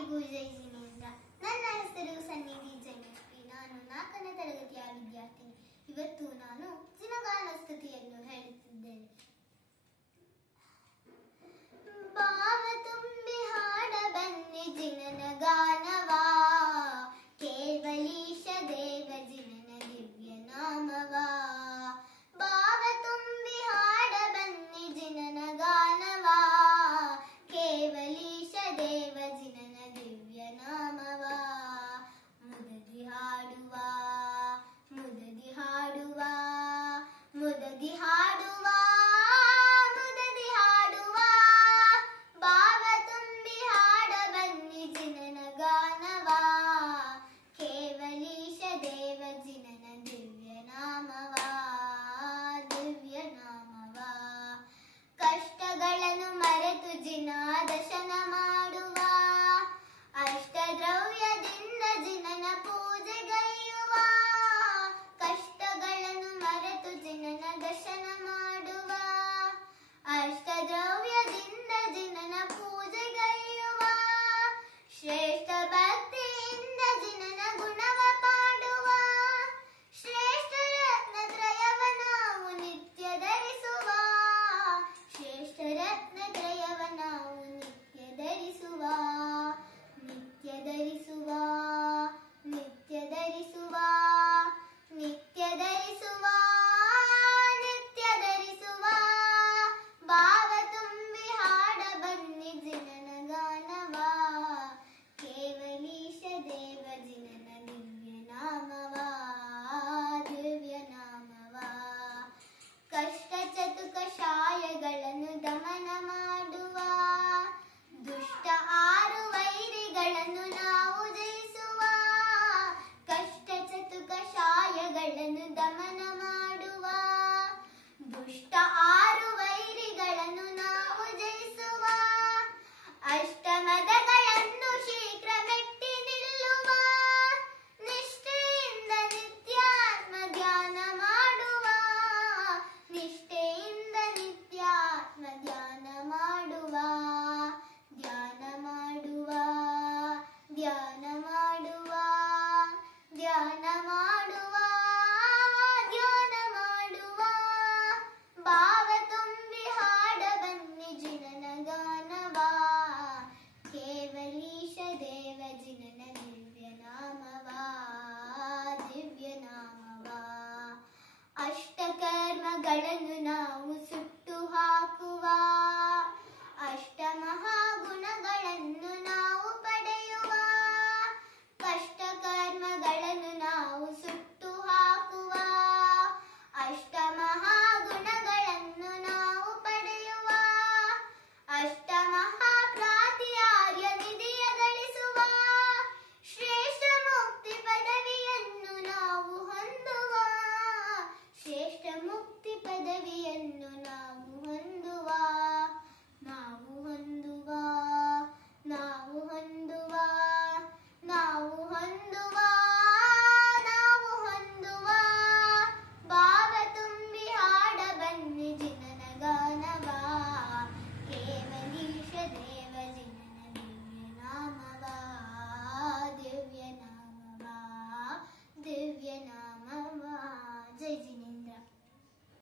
ಎಲ್ಲರಿಗೂ ಜೈ ಜಿನೇಂದ್ರ. ನನ್ನ ಹೆಸರು ಸನ್ನಿಧಿ ಜೈನಶ್ರೀ. ನಾನು 4ನೇ ತರಗತಿಯ ವಿದ್ಯಾರ್ಥಿನಿ. ಇವತ್ತು ನಾನು ಜಿನಗಾನ ಸ್ತುತಿಯನ್ನು ಹೇಳುತ್ತಿದ್ದೇನೆ. ಭಾವ ತುಂಬಿ ಹಾಡ ಬನ್ನಿ ಜಿನನ ಗಾನವಾ, ಕೇವಲೀಶ ದೇವ ಜಿನನ ದಿವ್ಯ ನಾಮವಾ. ಭಾವ ತುಂಬಿ ಹಾಡ ಬನ್ನಿ ಜಿನನ ಗಾನವಾ, ಕೇವಲೀಶ ದೇವ ಜಿನನ ದಿವ್ಯ ನಾಮವಾ. ಮುದದಿ ಹಾಡುವ ಮುದದಿ ಹಾಡುವ ಮುದದಿ ಹಾಡುವ ಮುದದಿ ಹಾಡುವ, ಭಾವ ತುಂಬಿ ಹಾಡ ಬನ್ನಿ ಜಿನನ ಗಾನವಾ, ಕೇವಲೀಶ ದೇವ ಜಿನನ ದಿವ್ಯ ನಾಮವಾ ದಿವ್ಯ ನಾಮವಾ. ಕಷ್ಟಗಳನ್ನು ಮರೆತು ಜಿನ ದರ್ಶನ ಮಾಡುವ, ಅಷ್ಟದ್ರವ್ಯದಿಂದ ಜಿನನ ಪೂಜೆಗೈಯುವ. ಕಷ್ಟಗಳನ್ನು ಮರೆತು ಜಿನನ ದರ್ಶನ ಮಾಡುವ, ಅಷ್ಟದ್ರವ್ಯದಿಂದ ಜಿನನ ಪೂಜೆಗೈಯುವ. ಶ್ರೇಷ್ಠ ಭಕ್ತಿಯಿಂದ ಜಿನನ ಗುಣವ ಪಾಡುವ, ಶ್ರೇಷ್ಠ ರತ್ನತ್ರಯವ ನಾವು ನಿತ್ಯ ಧರಿಸುವ. ಶ್ರೇಷ್ಠ ರತ್ನತ್ರಯವ ನಾವು ನಿತ್ಯ ಧರಿಸುವ, ನಿತ್ಯ ಧರಿಸುವ ನಿತ್ಯ ಧರಿಸುವ ನಿತ್ಯ ಧರಿಸುವ ನಿತ್ಯ ಧರಿಸುವ. ಭಾವ ತುಂಬಿ ಹಾಡ ಬನ್ನಿ ಜಿನನ ಗಾನವಾ, ಕೇವಲೀಶ ದೇವ ಜಿನನ ದಿವ್ಯ ನಾಮವಾ ದಿವ್ಯ ನಾಮವಾ. ಕಷ್ಟ ಚತುಕ ಶಾಯಗಳನ್ನು ದಮನ ಮಾಡುವ, ದುಷ್ಟ ಆರು ವೈರಿಗಳನ್ನು ನಾವು ಜಯಿಸುವ. ಕಷ್ಟ ಚತುಕ ಶಾಯಗಳನ್ನು ದಮನ ಮಾಡುವ, ದುಷ್ಟ ಆರು ವೈರಿಗಳನ್ನು ನಾವು ಜಯಿಸುವ. ಅಷ್ಟಮದಗಳನ್ನು ಶೀಘ್ರ ಮೆಟ್ಟಿ ನಿಲ್ಲುವ, ನಿಷ್ಠೆಯಿಂದ ನಿತ್ಯಾತ್ಮ ಧ್ಯಾನ ಮಾಡುವ. ನಿಷ್ಠೆಯಿಂದ ನಿತ್ಯಾತ್ಮ ಧ್ಯಾನ ಮಾಡುವ, ಧ್ಯಾನ ಮಾಡುವ ಧ್ಯಾನ